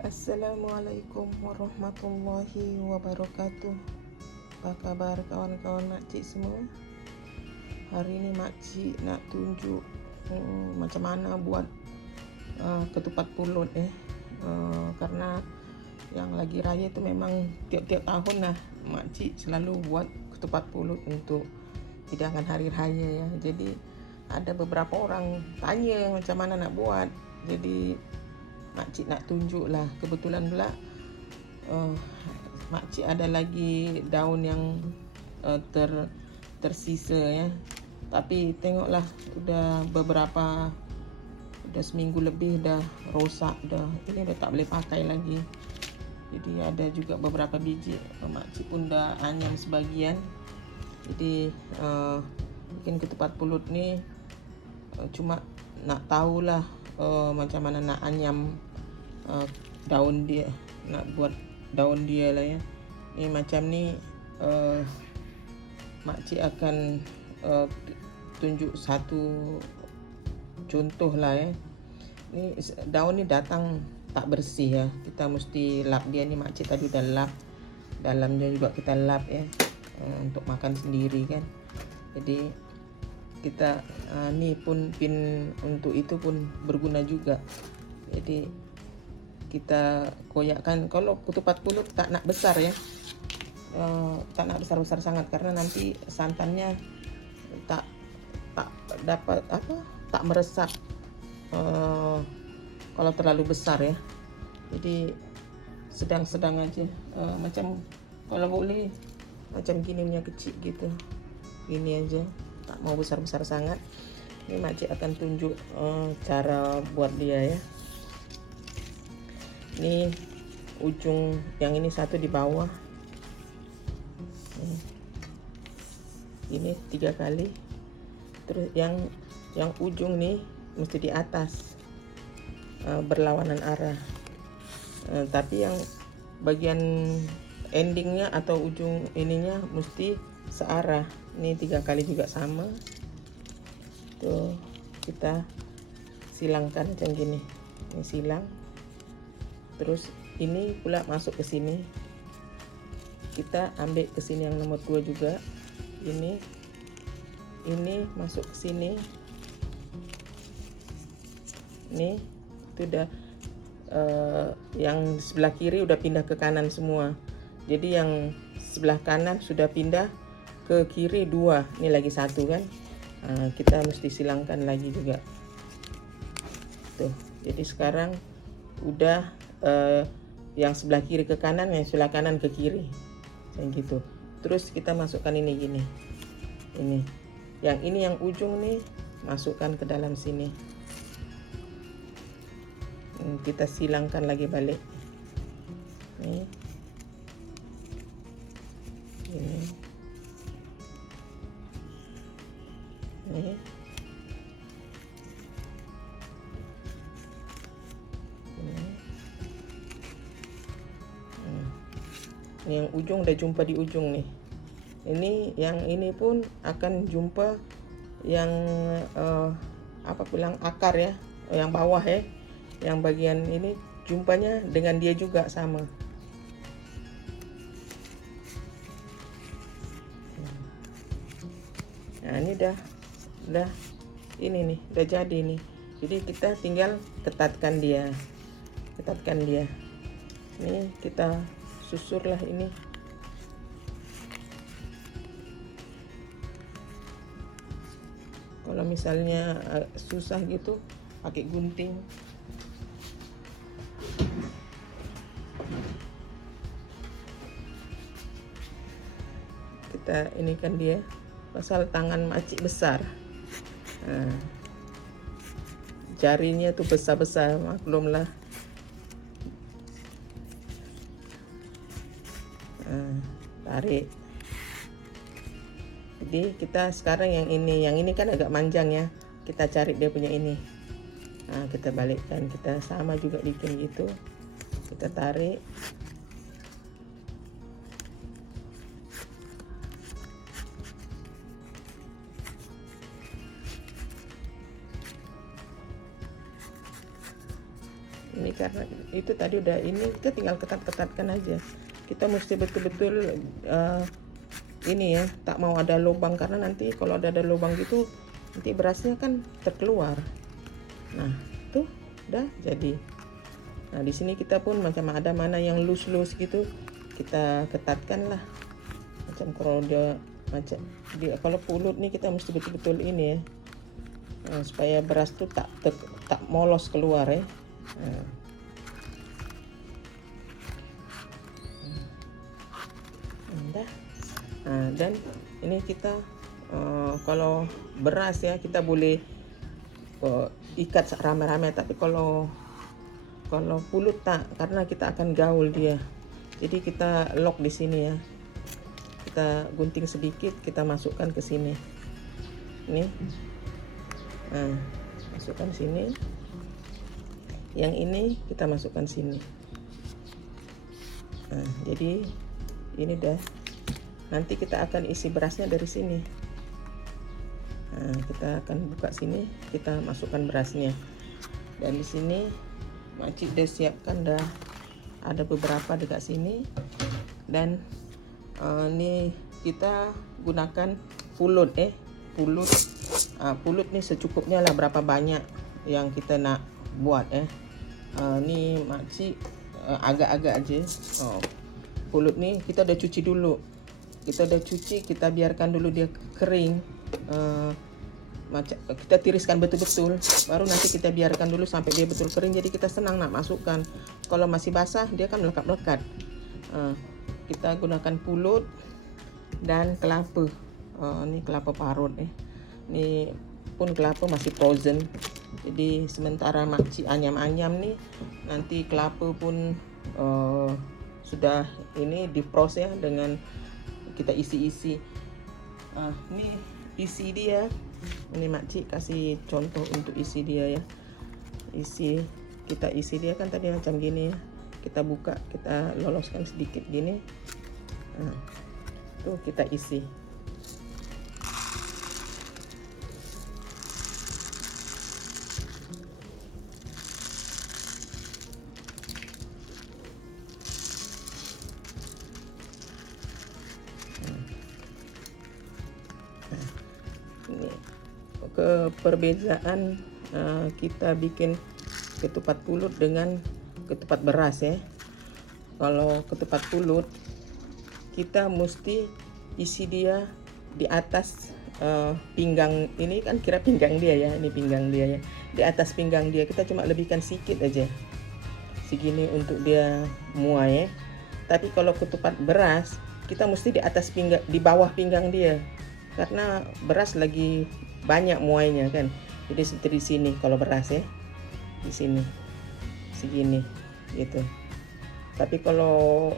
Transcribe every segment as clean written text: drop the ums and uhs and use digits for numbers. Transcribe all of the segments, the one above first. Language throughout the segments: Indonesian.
Assalamualaikum warahmatullahi wabarakatuh. Apa kabar kawan-kawan makcik semua? Hari ini makcik nak tunjuk macam mana buat ketupat pulut karena yang lagi raya tu memang tiap-tiap tahun lah makcik selalu buat ketupat pulut untuk hidangan hari raya ya. Jadi ada beberapa orang tanya macam mana nak buat. Jadi makcik nak tunjuk lah. Kebetulan pula makcik ada lagi daun yang tersisa ya. Tapi tengoklah udah seminggu lebih dah rosak dah. Ini dah tak boleh pakai lagi. Jadi ada juga beberapa biji makcik pun dah anyam sebagian. Jadi bikin ketupat pulut ni cuma nak tahulah macam mana nak anyam daun dia, nak buat daun dia lah ya. Ni macam ni makcik akan tunjuk satu contoh lah ya. Ni daun ni datang tak bersih ya, kita mesti lap dia. Ni makcik tadi dah lap, dalamnya juga kita lap ya, untuk makan sendiri kan. Jadi kita ni pun pin untuk itu pun berguna juga. Jadi kita koyakkan. Kalau ketupat pulut tak nak besar ya, tak nak besar-besar sangat karena nanti santannya tak dapat tak meresap kalau terlalu besar ya. Jadi sedang-sedang aja, macam kalau boleh macam gini punya kecil gitu, ini aja, tak mau besar-besar sangat. Ini makcik akan tunjuk cara buat dia ya. Ini ujung yang ini satu di bawah, ini 3 kali. Terus yang ujung nih mesti di atas, berlawanan arah. Tapi yang bagian endingnya atau ujung ininya mesti searah. Ini 3 kali juga sama. Tuh kita silangkan macam gini. Ini silang. Terus ini pula masuk ke sini. Kita ambil ke sini yang nomor 2 juga. Ini masuk ke sini. Ini itu udah yang sebelah kiri udah pindah ke kanan semua. Jadi yang sebelah kanan sudah pindah ke kiri 2. Ini lagi 1 kan. Kita mesti silangkan lagi juga. Tuh. Jadi sekarang udah yang sebelah kiri ke kanan, yang sebelah kanan ke kiri. Kayak gitu. Terus kita masukkan ini gini. Ini. Yang ini yang ujung nih masukkan ke dalam sini. Kita silangkan lagi balik. Nih. Ini. Nih. Yang ujung udah jumpa di ujung nih. Ini yang ini pun akan jumpa yang akar ya, yang bawah ya. Yang bagian ini jumpanya dengan dia juga sama. Nah, ini udah ini nih, udah jadi nih. Jadi kita tinggal ketatkan dia. Ini kita susurlah ini. Kalau misalnya susah gitu pakai gunting. Kita inikan dia, pasal tangan makcik besar. Jarinya tuh besar-besar, maklumlah. Tarik. Jadi kita sekarang yang ini kan agak manjang ya. Kita cari dia punya ini. Kita balikkan, kita sama juga bikin gitu. Kita tarik. Ini karena itu tadi udah ini, kita tinggal ketat-ketatkan aja. Kita mesti betul-betul ini ya, tak mau ada lubang, karena nanti kalau ada lubang gitu nanti berasnya kan terkeluar. Nah tuh udah jadi. Nah di sini kita pun macam ada mana yang loose gitu, kita ketatkan lah. Macam kalau dia kalau pulut nih kita mesti betul-betul ini ya, supaya beras tuh tak molos keluar ya. Dan ini kita kalau beras ya kita boleh ikat rame-rame, tapi kalau pulut tak, karena kita akan gaul dia. Jadi kita lock di sini ya. Kita gunting sedikit, kita masukkan ke sini. Nih. Nah, masukkan sini. Yang ini kita masukkan sini. Nah, jadi ini dah. Nanti kita akan isi berasnya dari sini. Nah, kita akan buka sini, kita masukkan berasnya. Dan di sini makcik udah siapkan, dah ada beberapa dekat sini. Dan ini kita gunakan pulut pulut nih secukupnya lah, berapa banyak yang kita nak buat Ini makcik agak-agak aja. Pulut nih kita udah cuci dulu, kita biarkan dulu dia kering. Kita tiriskan betul-betul, baru nanti kita biarkan dulu sampai dia betul kering, jadi kita senang nak masukkan. Kalau masih basah dia kan melekat-melekat. Kita gunakan pulut dan kelapa. Ini kelapa parut Ini pun kelapa masih frozen, jadi sementara makcik anyam-anyam nih, nanti kelapa pun sudah ini diproses ya, dengan kita isi-isi. Ini isi dia. Ini makcik kasih contoh untuk isi dia ya. Kita isi dia kan tadi macam gini ya. Kita buka, kita loloskan sedikit gini. Tuh kita isi. Ini perbedaan kita bikin ketupat pulut dengan ketupat beras ya. Kalau ketupat pulut kita mesti isi dia di atas pinggang. Ini kan kira pinggang dia ya, ini pinggang dia ya. Di atas pinggang dia kita cuma lebihkan sedikit aja, segini untuk dia muai ya. Tapi kalau ketupat beras kita mesti di atas pinggang, di bawah pinggang dia, karena beras lagi banyak muainya kan. Jadi seperti di sini kalau beras ya, di sini segini gitu. Tapi kalau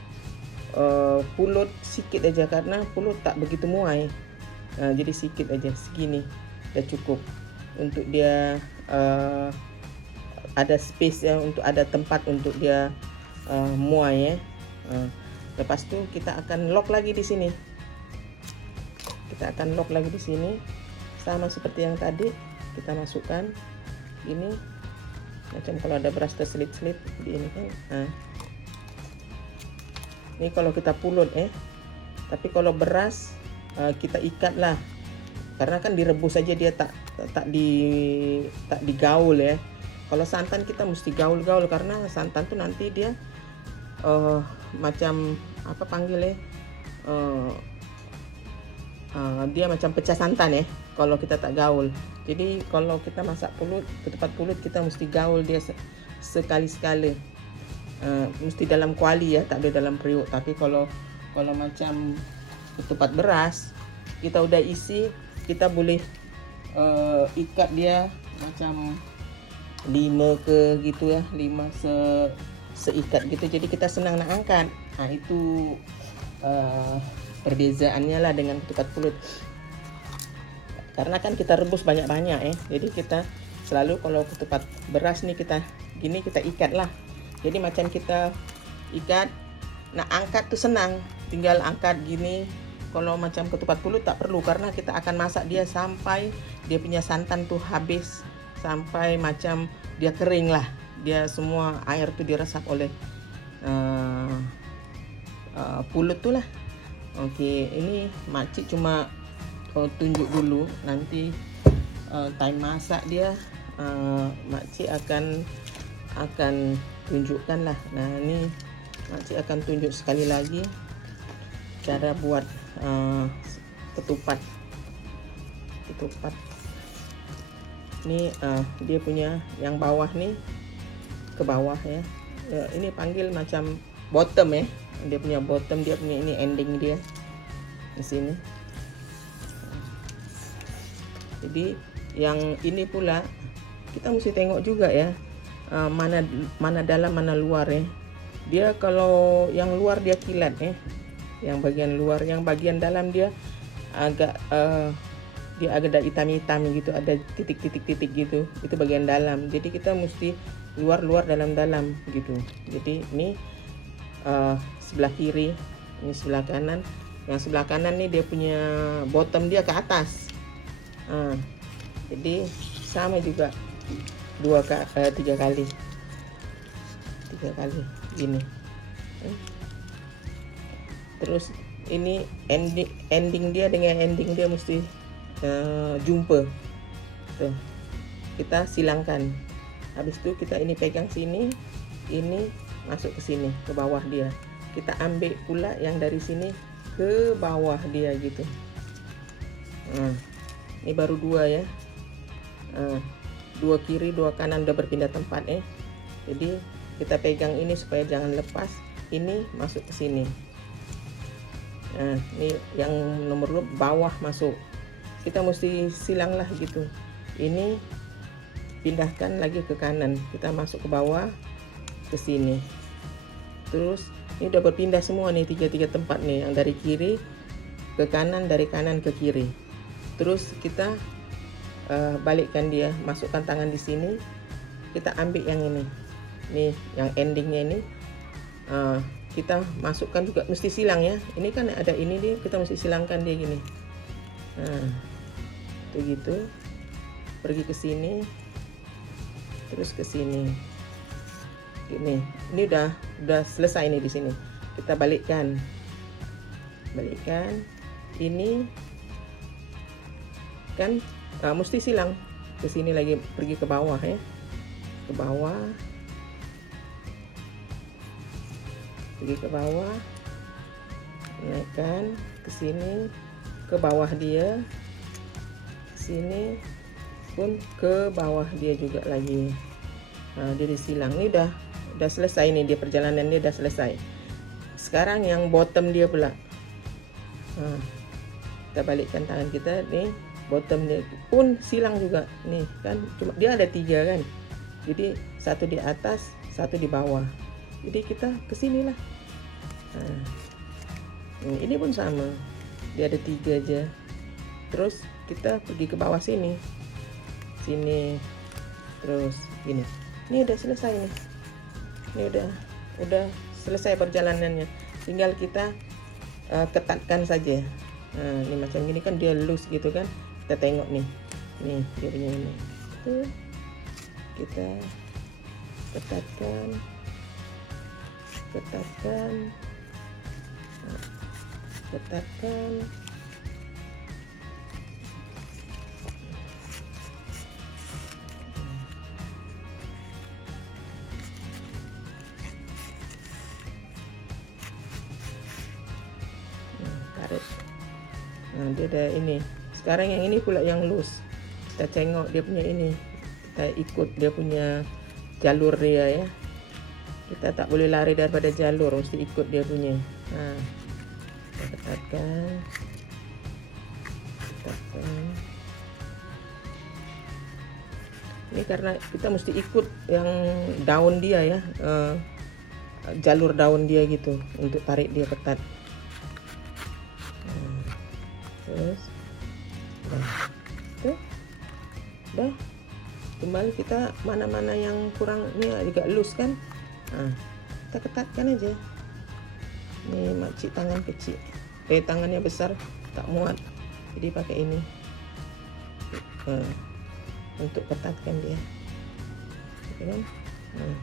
pulut sikit aja, karena pulut tak begitu muai. Jadi sikit aja, segini udah cukup untuk dia ada space ya, untuk ada tempat untuk dia muai ya. Lepas itu kita akan lock lagi di sini. Kita akan lock lagi di sini, sama seperti yang tadi. Kita masukkan ini, macam kalau ada beras terselip-selip di ini kan. Ini kalau kita pulut tapi kalau beras kita ikat lah, karena kan direbus saja dia, tak digaul ya. Kalau santan kita mesti gaul-gaul, karena santan tuh nanti dia macam apa panggilnya, dia macam pecah santan ya kalau kita tak gaul. Jadi kalau kita masak ketupat pulut kita mesti gaul dia sekali-sekali. Mesti dalam kuali ya, tak ada dalam periuk. Tapi kalau macam ketupat beras kita udah isi, kita boleh ikat dia macam 5 ke gitu ya, 5 seikat gitu, jadi kita senang nak angkat. Itu perbezaannya lah dengan ketupat pulut, karena kan kita rebus banyak-banyak ya. Jadi kita selalu kalau ketupat beras nih kita gini, kita ikat lah. Jadi macam kita ikat, nah angkat tuh senang, tinggal angkat gini. Kalau macam ketupat pulut tak perlu, karena kita akan masak dia sampai dia punya santan tuh habis, sampai macam dia kering lah dia semua air tuh diresap oleh pulut tuh lah. Oke, ini makcik cuma tunjuk dulu, nanti time masak dia makcik akan tunjukkan lah. Nah, ini makcik akan tunjuk sekali lagi cara buat ketupat. Ini dia punya yang bawah nih, ke bawah ya. Ini panggil macam bottom ya. Dia punya bottom, dia punya ini ending dia di sini. Jadi yang ini pula kita mesti tengok juga ya, mana dalam mana luar ya. Dia kalau yang luar dia kilat ya, yang bagian luar, yang bagian dalam dia agak ada hitam-hitam gitu, ada titik-titik gitu, itu bagian dalam. Jadi kita mesti luar dalam gitu. Jadi ini sebelah kiri, ini sebelah kanan. Yang sebelah kanan nih dia punya bottom dia ke atas. Jadi sama juga 3 kali gini. Terus ini ending dia dengan ending dia mesti jumpa tuh, kita silangkan. Habis itu kita ini pegang sini, ini masuk ke sini, ke bawah dia. Kita ambil pula yang dari sini ke bawah dia gitu. Ini baru 2 ya. 2 kiri 2 kanan udah berpindah tempat ya. Jadi kita pegang ini supaya jangan lepas. Ini masuk ke sini. Nah, ini yang nomor 2 bawah masuk. Kita mesti silang lah gitu. Ini pindahkan lagi ke kanan. Kita masuk ke bawah, ke sini. Terus ini udah berpindah semua nih, 3 tempat nih, yang dari kiri ke kanan, dari kanan ke kiri. Terus kita balikkan dia, masukkan tangan di sini, kita ambil yang ini nih, yang endingnya ini kita masukkan juga, mesti silang ya. Ini kan ada ini dia, kita mesti silangkan dia gini. Nah, begitu, pergi ke sini, terus ke sini. Ini udah selesai nih di sini. Kita balikkan. Ini kan mesti silang ke sini lagi, pergi ke bawah ya. Ke bawah. Pergi ke bawah. Naikkan ke sini, ke bawah dia. Sini pun ke bawah dia juga lagi. Nah, dia disilang. Ini udah selesai nih, dia perjalanan dia udah selesai. Sekarang yang bottom dia pula. Kita balikkan tangan kita nih, bottom dia pun silang juga nih kan, cuma dia ada 3 kan. Jadi 1 di atas, 1 di bawah. Jadi kita kesini lah. Ini pun sama, dia ada 3 aja. Terus kita pergi ke bawah sini, terus gini. Ini udah selesai nih. Ini udah selesai perjalanannya. Tinggal kita ketatkan saja. Nah, ini macam gini kan dia loose gitu kan. Kita tengok nih. Nih dia punya ini. Tuh. Kita ketatkan. Nah, ketatkan. Nah, dia ada ini. Sekarang yang ini pula yang loose. Kita tengok dia punya ini. Kita ikut dia punya jalur dia ya. Kita tak boleh lari daripada jalur, mesti ikut dia punya. Nah, kita ketatkan. Ini karena kita mesti ikut yang daun dia ya, jalur daun dia gitu, untuk tarik dia ketat. Terus udah kembali, kita mana-mana yang kurang ini agak loose kan, kita ketatkan aja. Ini makcik tangan kecil, tangannya besar tak muat, jadi pakai ini untuk ketatkan dia, gitu kan. Hmm.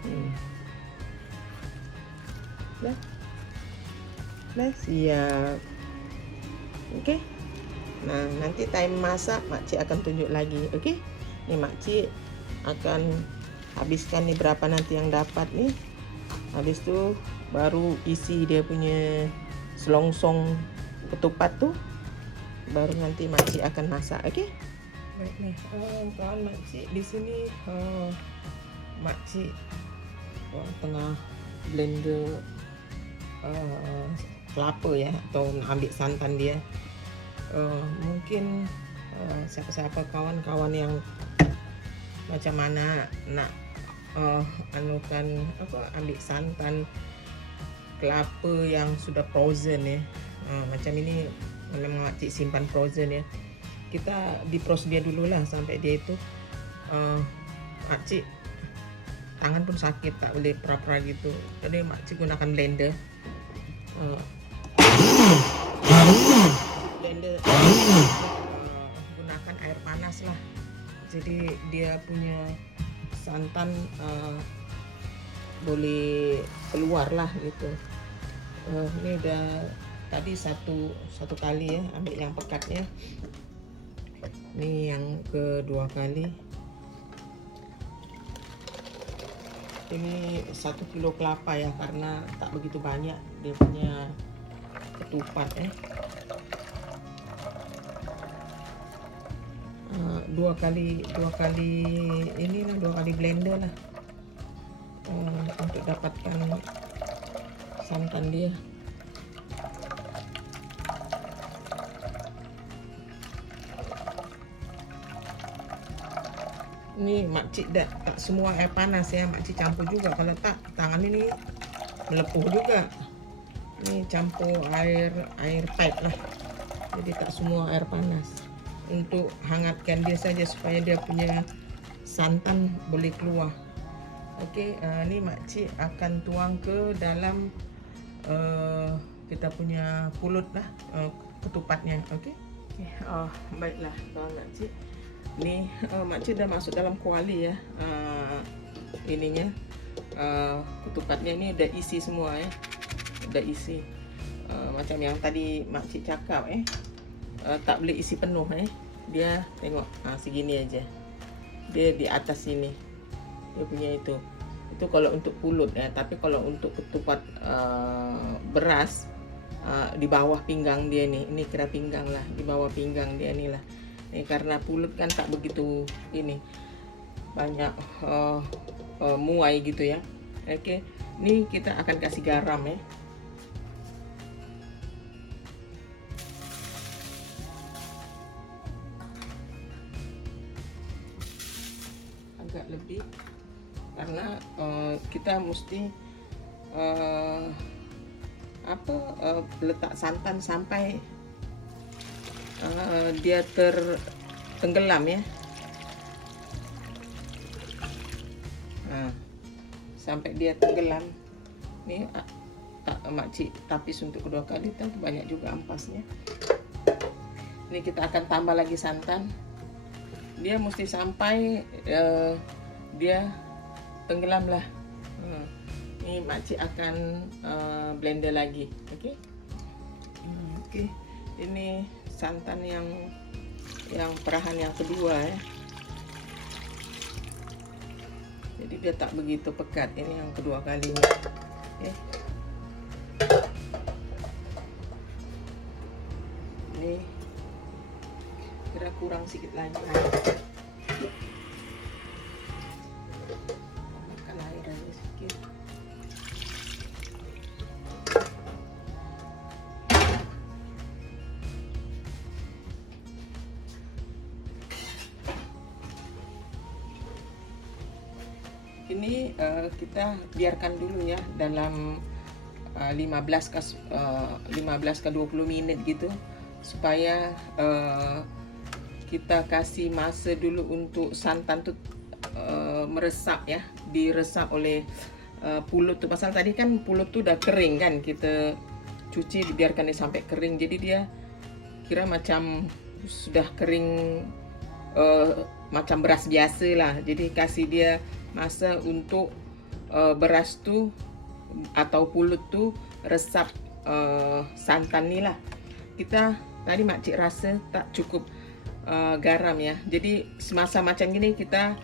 Hmm. Dah, dah siap. Oke. Nah, nanti time masak makcik akan tunjuk lagi. Oke. Nih makcik akan habiskan nih berapa nanti yang dapat nih. Habis itu baru isi dia punya selongsong ketupat tuh. Baru nanti makcik akan masak. Oke. Baik nih, kawan makcik di sini makcik tengah blender kelapa ya, atau ambil santan dia. Mungkin siapa-siapa kawan-kawan yang macam mana nak anukan ambil santan kelapa yang sudah frozen ya. Macam ini memang makcik simpan frozen ya. Kita dipros dia dulu lah sampai dia itu makcik tangan pun sakit, tak boleh pra-pra gitu. Jadi makcik gunakan blender. Gunakan air panas lah. Jadi dia punya santan boleh keluar lah gitu. Ini udah tadi satu kali ya, ambil yang pekatnya. Ini yang kedua kali. Ini 1 kilo kelapa ya, karena tak begitu banyak dia punya ketupat ya. Dua kali inilah, 2 kali blender lah untuk dapatkan santan dia. Ini makcik tak semua air panas ya, makcik campur juga. Kalau tak, tangan ini melepuh juga. Ini campur air pipe lah, jadi tak semua air panas. Untuk hangatkan dia saja supaya dia punya santan boleh keluar. Oke, ini makcik akan tuang ke dalam kita punya pulut lah, ketupatnya. Oke. Baiklah kawan makcik. Nih makcik dah masuk dalam kuali ya. Ininya ketupatnya ini udah isi semua ya. Udah isi. Macam yang tadi makcik cakap tak boleh isi penuh Dia tengok segini aja. Dia di atas sini. Dia punya itu kalau untuk pulut ya. Tapi kalau untuk ketupat beras, di bawah pinggang dia nih. Ini kira pinggang lah, di bawah pinggang dia nih lah. Karena pulut kan tak begitu ini banyak muai gitu ya. Oke, ini kita akan kasih garam ya. Agak lebih, karena kita mesti letak santan sampai dia tenggelam ya. Sampai dia tenggelam. Nih makcik tapis untuk kedua kali, tentu banyak juga ampasnya. Ini kita akan tambah lagi santan. Dia mesti sampai dia tenggelam lah. Ini makcik akan blender lagi. Oke. Oke. Ini santan yang perahan yang kedua ya. Jadi dia tak begitu pekat. Ini yang kedua kalinya. Okay. Ini kira kurang sedikit lagi. Tambahkan air lagi sedikit. Ini kita biarkan dulu ya dalam 15 ke 20 menit gitu, supaya kita kasih masa dulu untuk santan tuh meresap ya, diresap oleh pulut tuh. Pasal tadi kan pulut tuh udah kering kan, kita cuci biarkan dia sampai kering, jadi dia kira macam sudah kering macam beras biasa lah. Jadi kasih dia masa untuk beras tu atau pulut tu resap santan ni lah. Kita tadi makcik rasa tak cukup garam ya. Jadi semasa macam gini kita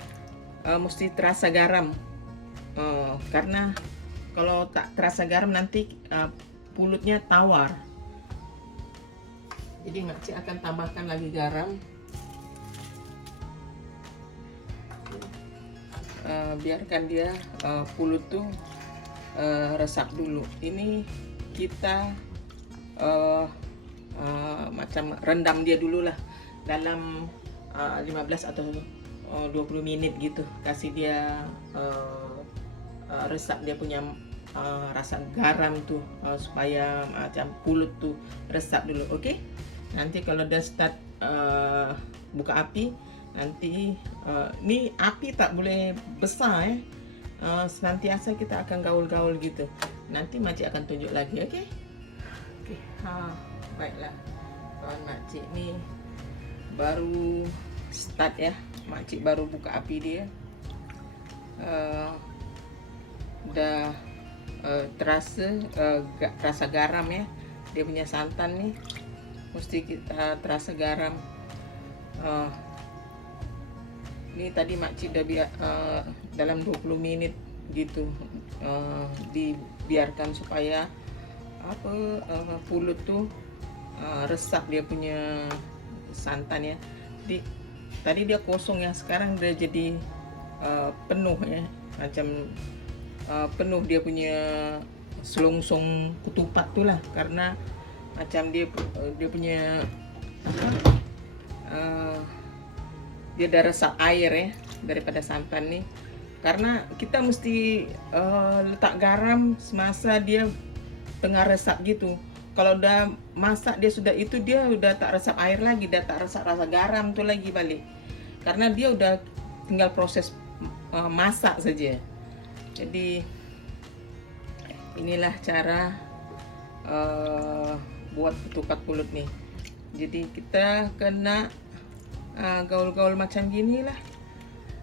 mesti terasa garam, karena kalau tak terasa garam nanti pulutnya tawar. Jadi makcik akan tambahkan lagi garam. Biarkan dia pulut tuh resap dulu. Ini kita macam rendam dia dulu lah dalam 15 atau 20 menit gitu. Kasih dia resap dia punya rasa garam tuh, supaya macam pulut tuh resap dulu. Oke? Nanti kalau udah start buka api, nanti ini api tak boleh besar ya. Senantiasa kita akan gaul-gaul gitu. Nanti makcik akan tunjuk lagi, oke? Oke, baiklah. Kawan makcik ni baru start ya. Makcik baru buka api dia. Udah terasa rasa garam ya. Dia punya santan nih mesti kita terasa garam. Ini tadi makcik udah dalam 20 menit gitu, dibiarkan supaya pulut tuh resap dia punya santan ya. Tadi dia kosong ya, sekarang dia jadi penuh ya, macam penuh dia punya selongsong ketupat tuh lah, karena macam dia punya dia dah resap air ya daripada santan nih. Karena kita mesti letak garam semasa dia tengah resap gitu. Kalau udah masak dia sudah itu, dia udah tak resap air lagi, dah tak resap rasa garam tuh lagi balik. Karena dia udah tinggal proses masak saja. Jadi inilah cara buat ketupat pulut nih. Jadi kita kena gaul-gaul macam gini lah.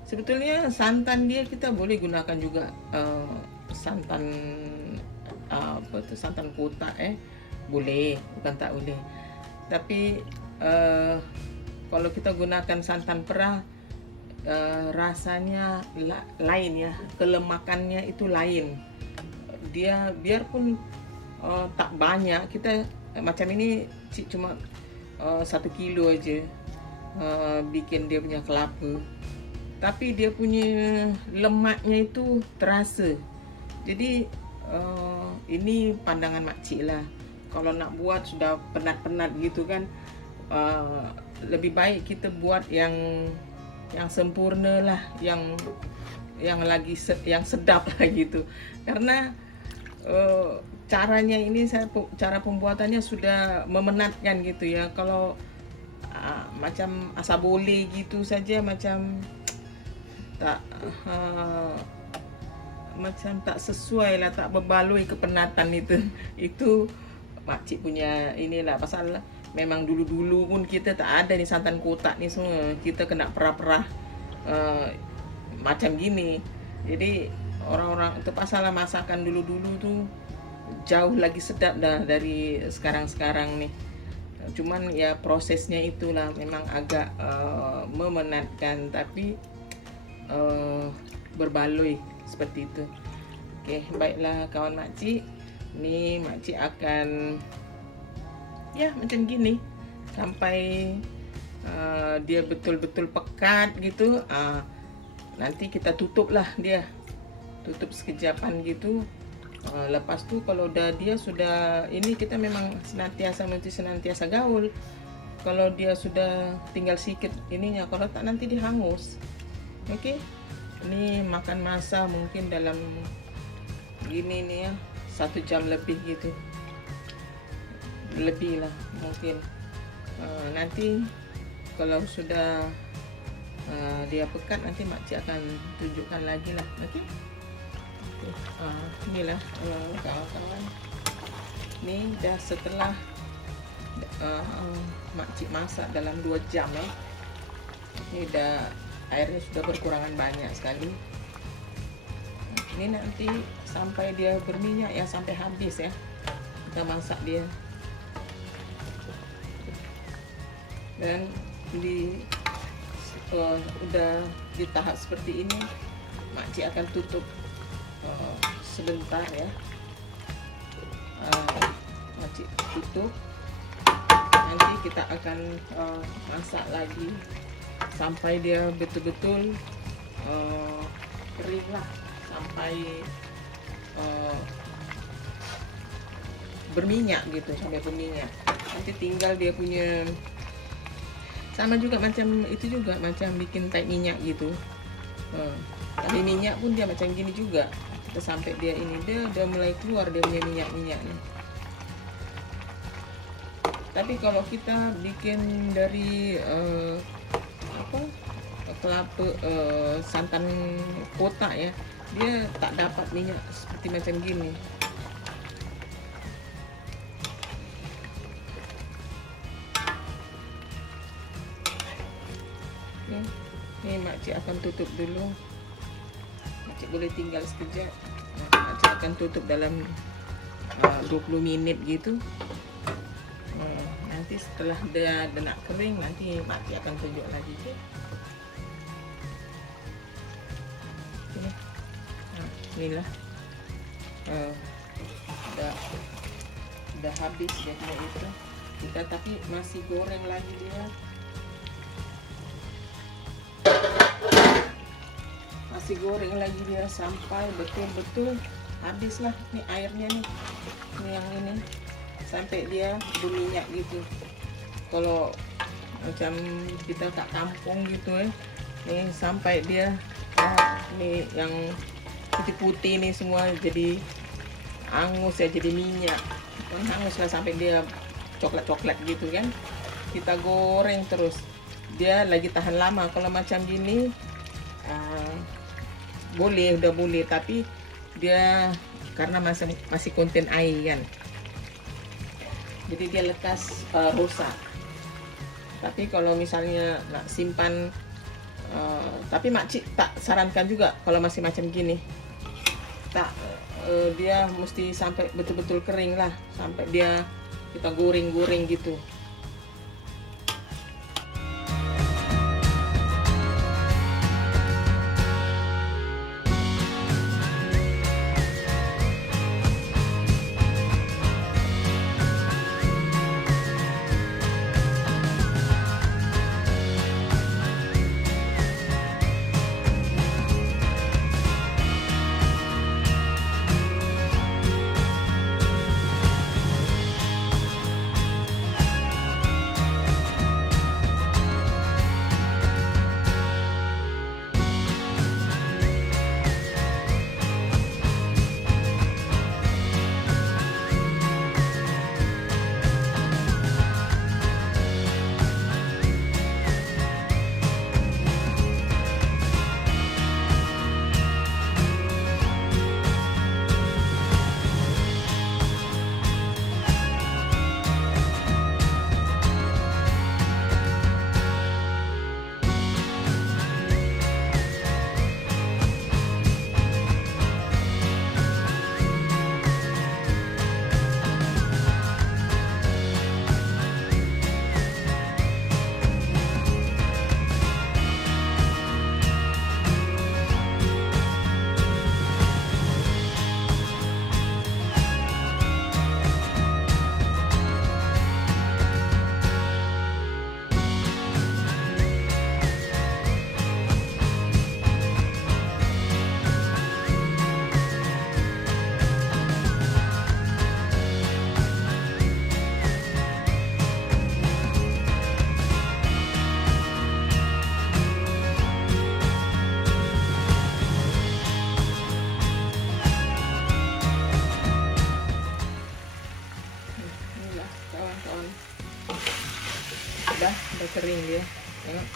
Sebetulnya santan dia kita boleh gunakan juga santan santan kotak boleh, bukan tak boleh. Tapi kalau kita gunakan santan perah, rasanya lain ya, kelemakannya itu lain. Dia biarpun tak banyak, kita macam ini cuma 1 kilo aja. Bikin dia punya kelapa, tapi dia punya lemaknya itu terasa. Jadi ini pandangan makcik lah. Kalau nak buat sudah penat-penat gitu kan, lebih baik kita buat yang sempurna lah, yang lagi yang sedap lah gitu. Karena caranya ini cara pembuatannya sudah memenatkan gitu ya. Kalau macam asal boleh gitu saja, macam tak macam tak sesuai lah, tak berbaloi kepenatan itu makcik punya inilah. Pasal memang dulu-dulu pun kita tak ada nih santan kotak ni semua, kita kena perah-perah macam gini. Jadi orang-orang itu pasal masakan dulu-dulu tuh jauh lagi sedap dah dari sekarang-sekarang nih. Cuman ya prosesnya itulah memang agak memenatkan, tapi berbaloi seperti itu. Oke, baiklah kawan makcik. Ni makcik akan ya macam gini sampai dia betul-betul pekat gitu. Nanti kita tutup lah dia, tutup sekejapan gitu. Lepas tu kalau dia sudah ini, kita memang senantiasa gaul. Kalau dia sudah tinggal sikit ininya, kalau tak nanti dihangus. Oke, ini makan masa mungkin dalam gini nih ya 1 jam lebih gitu, lebih lah mungkin. Nanti kalau sudah dia pekat, nanti makcik akan tunjukkan lagi lah. Oke. Inilah kawan-kawan, ini dah setelah makcik masak dalam 2 jam Ini airnya sudah berkurangan banyak sekali. Ini nanti sampai dia berminyak ya, sampai habis ya kita masak dia. Dan udah di tahap seperti ini, makcik akan tutup sebentar ya. Makcik tutup, nanti kita akan masak lagi sampai dia betul-betul kering lah, sampai berminyak gitu, sampai berminyak. Nanti tinggal dia punya, sama juga macam itu juga, macam bikin teh minyak gitu. Tapi minyak pun dia macam gini juga. Kita sampai dia ini, dia udah mulai keluar dia punya minyak-minyaknya. Tapi kalau kita bikin dari kelapa, santan kotak ya, dia tak dapat minyak seperti macam gini. Ini makcik akan tutup dulu. Makcik boleh tinggal sekejap. Makcik akan tutup dalam 20 minit gitu. Nanti setelah dia nak kering, nanti makcik akan tunjuk lagi. Inilah udah habis ya itu. Kita tapi masih goreng lagi dia. Masih goreng lagi dia sampai betul-betul habislah nih airnya nih. Ini yang ini sampai dia berminyak gitu. Kalau macam kita tak tampung gitu ya, nih sampai dia nih yang putih-putih ini semua jadi angus ya, jadi minyak. Hangus lah sampai dia coklat-coklat gitu kan. Kita goreng terus, dia lagi tahan lama. Kalau macam gini udah boleh, tapi dia karena masih konten air kan, jadi dia lekas rusak. Tapi kalau misalnya nak simpan, tapi makcik tak sarankan juga kalau masih macam gini, dia mesti sampai betul-betul kering lah, sampai dia kita goreng-goreng gitu. Udah kering dia. Tengok.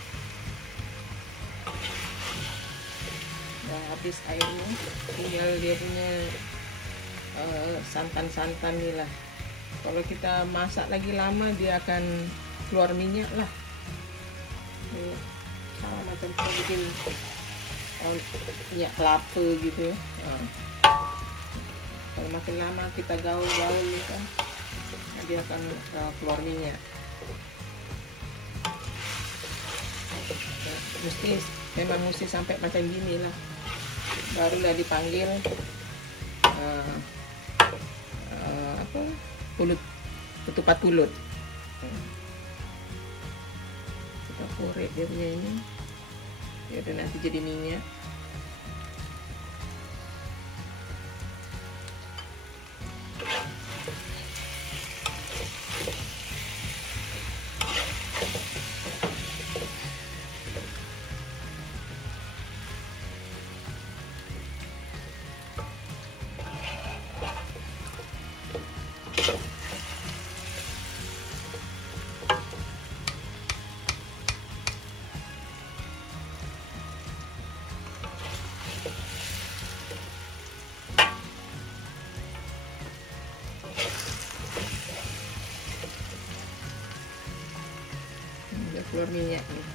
Udah habis airnya, tinggal dia punya santan-santan nih lah. Kalau kita masak lagi lama dia akan keluar minyak lah. sama macam kita bikin minyak kelapa gitu ya. Kalau makin lama kita gaul-gaul kan, dia akan keluar minyak. Memang mesti sampai macam gini lah, barulah dipanggil ketupat pulut. Kita korek dia punya ini, ya udah nanti jadi minyak. Udah keluar minyak nih.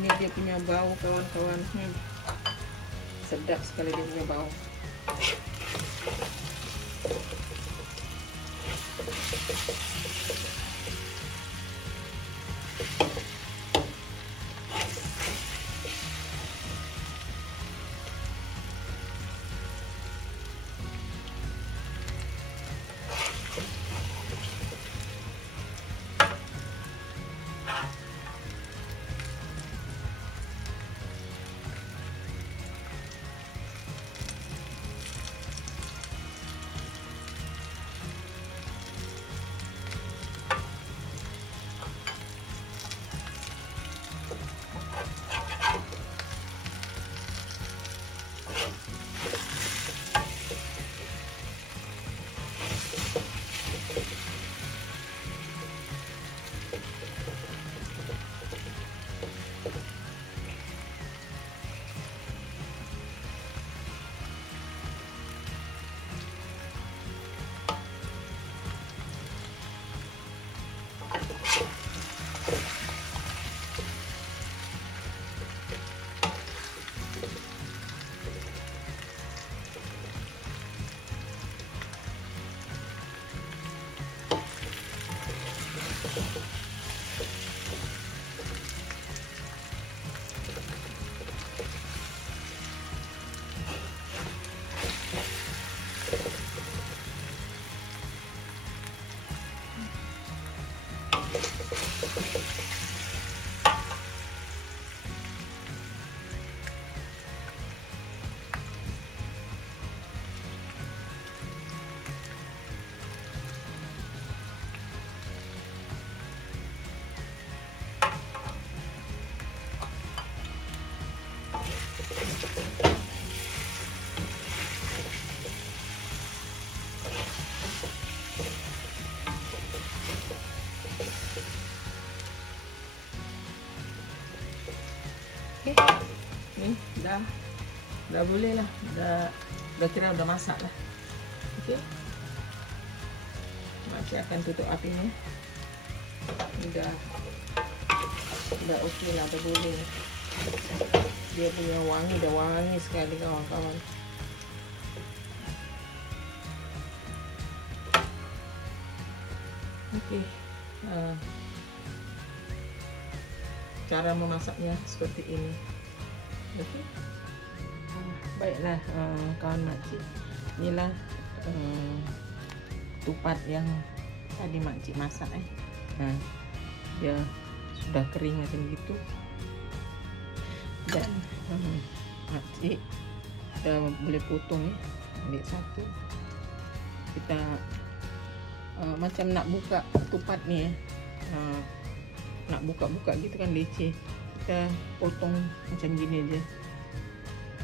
Ini dia punya bau kawan-kawan, sedap sekali dia punya bau. Oke, nih udah boleh lah, udah kira udah masak lah. Oke, masih akan tutup apinya. Udah oke lah, udah boleh. Dia punya wangi, udah wangi sekali kawan-kawan. Oke, cara memasaknya seperti ini. Oke, baiklah kawan makcik, inilah tupat yang tadi makcik masak dia sudah kering macam gitu, dan makcik udah boleh potong ya, ambil satu. Kita macam nak buka tupat nih ya, nak buka-buka gitu kan leceh, kita potong macam gini aja,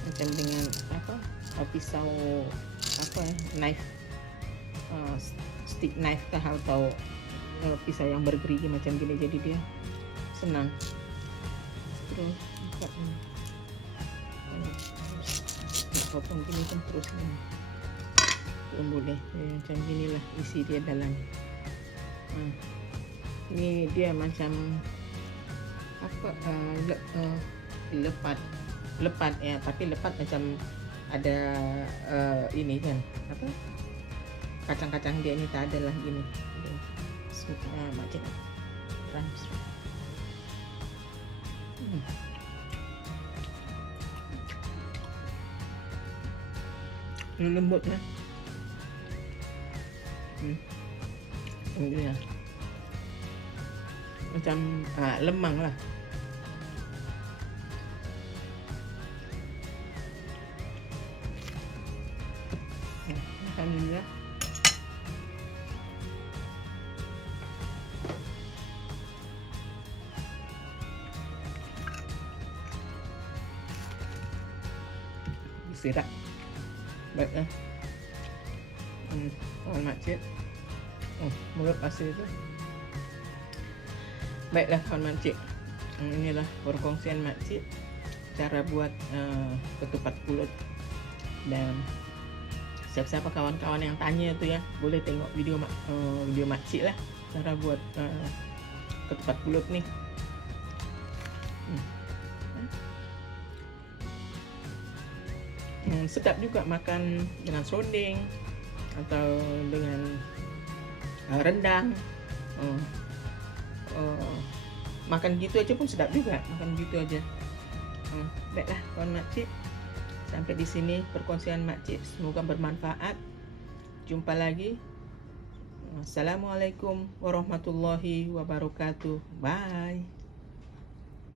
macam dengan pisau apa ya, knife, stick knife kah, atau pisau yang bergerigi macam gini, jadi dia senang. Terus potong gini kan terus boleh macam ginilah isi dia dalam. Ini dia macam apa, lepat ya, tapi lepat macam ada ini kan apa, kacang-kacang dia ini tak ada lah gini. Macam transfer. Ini lembut ya. Ini ya. Macam lemang lah. Alhamdulillah. Sirat. Baiklah. Makcik. Mulut pasir tu. Baiklah kawan makcik, inilah perkongsian makcik cara buat ketupat pulut. Dan siapa-siapa kawan-kawan yang tanya tu ya, boleh tengok video makcik lah cara buat ketupat pulut ni. Sedap juga makan dengan serunding atau dengan rendang. Makan gitu aja pun sedap juga, makan gitu aja. Baiklah kawan makcik, sampai di sini perkongsian makcik, semoga bermanfaat. Jumpa lagi. Assalamualaikum warahmatullahi wabarakatuh. Bye.